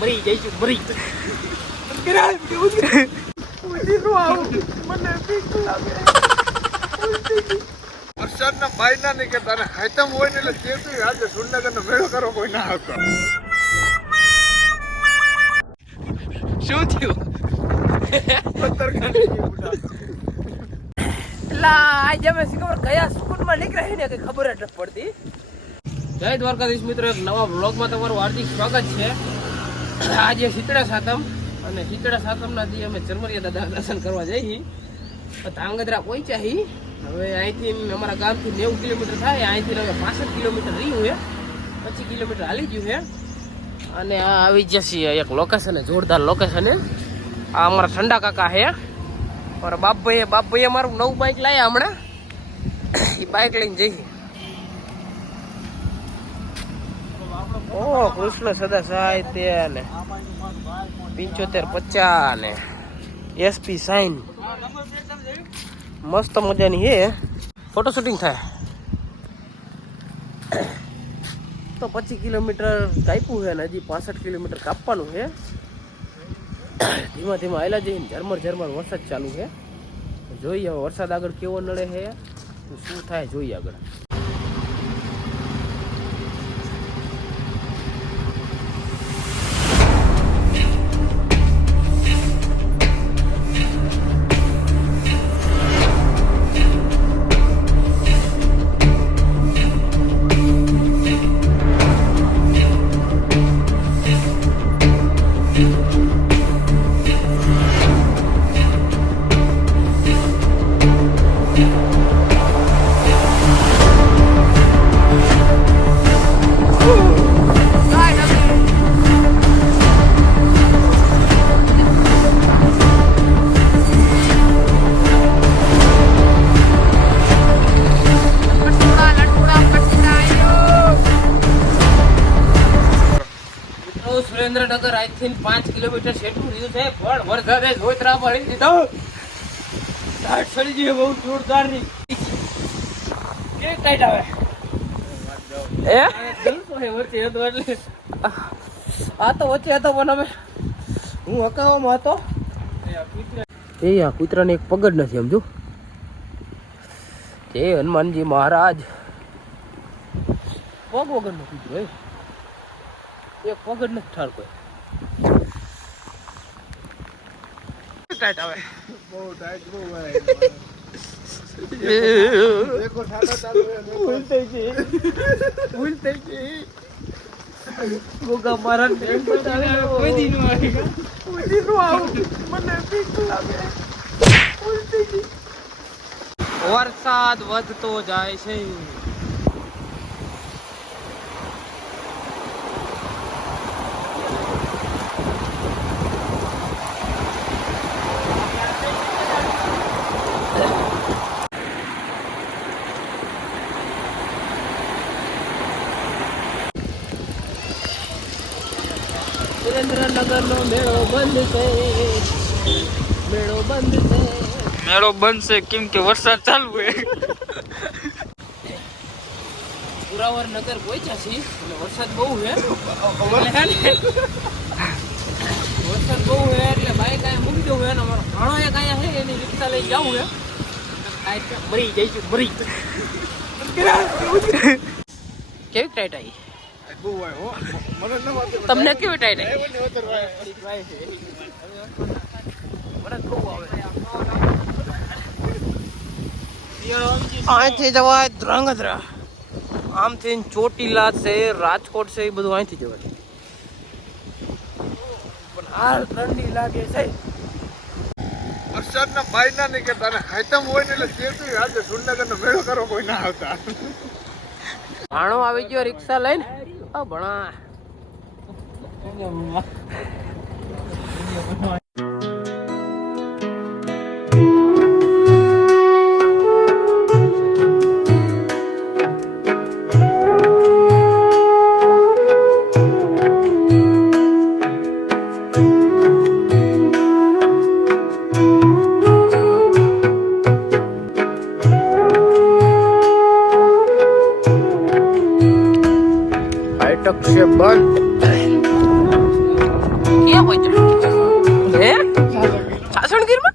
મરી જઈશું મરી વરસાદના ભાઈ ના નીકળતા અને હાઈતમ હોય ને એટલે ચેતું આજે સુરનગર મેળો કરો કોઈ ના આવતો શું થયું? એટલા આજે અમે ખબર કયા સ્કૂલમાં નીકળ્યા ને કઈ ખબર જ પડતી. જય દ્વારકાધીશ મિત્રો એક નવા બ્લોગમાં તમારું હાર્દિક સ્વાગત છે. આજે શીતળા સાતમ અને શીતળા સાતમના દી અમે ચરમરિયા દાદા દર્શન કરવા જઈએ. ધાંગધ્રા પહોંચ્યા હી હવે અહીંથી અમારા ગામથી નેવું કિલોમીટર થાય, અહીંથી હવે પાસઠ કિલોમીટર રહ્યું છે. પચીસ કિલોમીટર હાલી ગયું છે. અને આ આવી જશે એક લોકેશન જોરદાર લોકેશન આ અમારા ઠંડા કાકા છે. મારા બાપભાઈએ બાપભાઈએ મારું નવું બાઇક લાવ્યા હમણાં. એ બાઇક લઈને જઈએ. ઓ, કૃષ્ણ સદા સાહિત્ય ને પિંચોતેર પચાસ ને એસપી સાઈન મસ્ત મજાની હે. ફોટો શૂટિંગ થાય. તો પચીસ કિલોમીટર કાપ્યું છે ને, હજી પાસઠ કિલોમીટર કાપવાનું છે. ધીમા ધીમા આયલા જઈને ઝરમર ઝરમર વરસાદ ચાલુ છે. જોઈએ હવે વરસાદ આગળ કેવો નડે છે. શું થાય જોઈએ આગળ. મિત્રો સુરેન્દ્રનગર આજથી પાંચ કિલોમીટર સેટું રહ્યું છે. પણ વરસાદે જોતરા પડી દીધો. ટાઈટ સડી ગઈ બહુ જોરદારની કે ટાઈટ આવે? એ ગલતો હે વચ્ચે હતો એટલે. આ તો વચ્ચે હતો પણ અમે હું હકાવામાં હતો. એ આ કૂતરાને એક પગડ નથી સમજો. તે હનુમાનજી મહારાજ. પગ વગર નથી કૂતરો એ. એક પગડ નથી ઠાર કોઈ ટાઈટ આવે. બહુ ટાઈટ બહુ હોય દેખો ઠાડા ચાલુ ભૂલ થઈ ગઈ. ભૂલ થઈ ગઈ. ગોગા મારા કોઈ દી આવે. કોઈ દી નું આવું. મને બીક લાગે. ભૂલ થઈ ગઈ. વરસાદ વધતો જાય છે. સુરેન્દ્રનગર નો મેળો બંધ છે. મેળો બંધ છે. મેળો બનશે કેમ કે વરસાદ ચાલુ છે. પુરાવર નગર પહોંચ્યા છીએ. અને વરસાદ બહુ છે. વરસાદ બહુ છે એટલે બાઈક અહીંયા મૂકી દઉં છે. અને અમારો ભાણો એક અહીંયા છે એની રિક્ષા લઈ જવું છે. મરી જઈશું મરી કેવી ટાઈટ આવી? તમને કેવી ટાઈટ. અહીંથી જવાય ધ્રાંગધ્રા. આમથી ચોટીલા છે રાજકોટ છે એ બધું અહીંથી જવાય. પણ આ ઠંડી લાગે છે. વરસાદના ભાઈ ના નીકળતા અને હાઈતમ હોય ને એટલે ચેતું આજે સુરનગર નો મેળો કરો કોઈ ના આવતા. ભાણો આવી ગયો રિક્ષા લઈને. અભણા બોલ ક્યાં પહોંચ્યો હે? સાસણગીરમાં?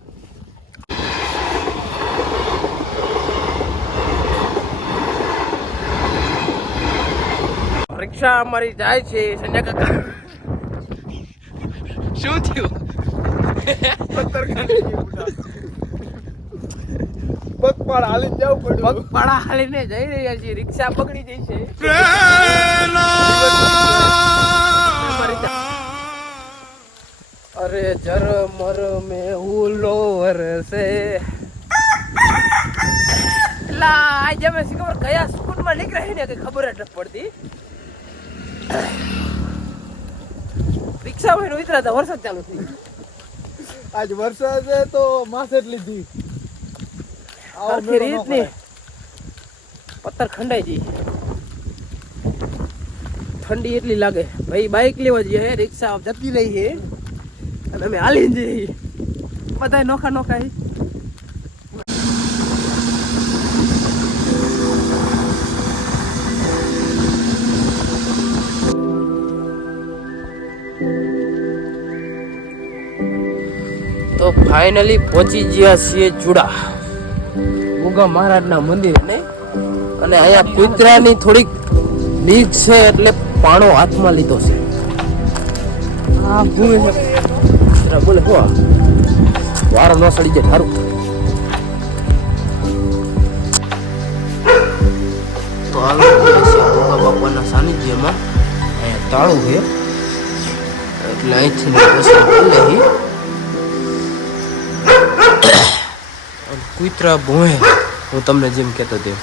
પરીક્ષા અમારી જાય છે સંજય કાકા. શું થયું? પગપાળા હાલીને જવું પડ્યું. પગપાળા હાલીને જઈ રહ્યા છીએ રિક્ષા પકડી જઈ છે. ઝરમર મે હુલો વરસે. લા આજે અમે ખબર કયા સ્કૂલમાં નીકળ્યા ને કે ખબર જ નથી પડતી. રિક્ષા માં ઉતરા વરસાદ ચાલુ થઈ આજ વરસાદ છે તો માથે જ લીધી. આખી સરખી રીતની પથ્થર ખંડાઈ જઈ ઠંડી એટલી લાગે. ભાઈ બાઇક લેવા જઈએ રિક્ષા જતી રહી છે અને અમે હાલી જઈએ બધા નોખા નોખા તો ફાઇનલી પહોંચી ગયા છીએ ચૂડા. ઉગા મહારાજના મંદિરે. નહીં અને અહીંયા કુતરાની થોડીક બીક છે એટલે પાણો હાથમાં લીધો છે. આ ભૂમિ છે બોલે હો. વારો ન સડી જાય સારું તો હાલ બાપાના સાનિધ્યમાં. તાળું છે. એટલે અહીંથી કરી લઈ કુતરા ભોંય, હું તમને જેમ કહેતો તેમ.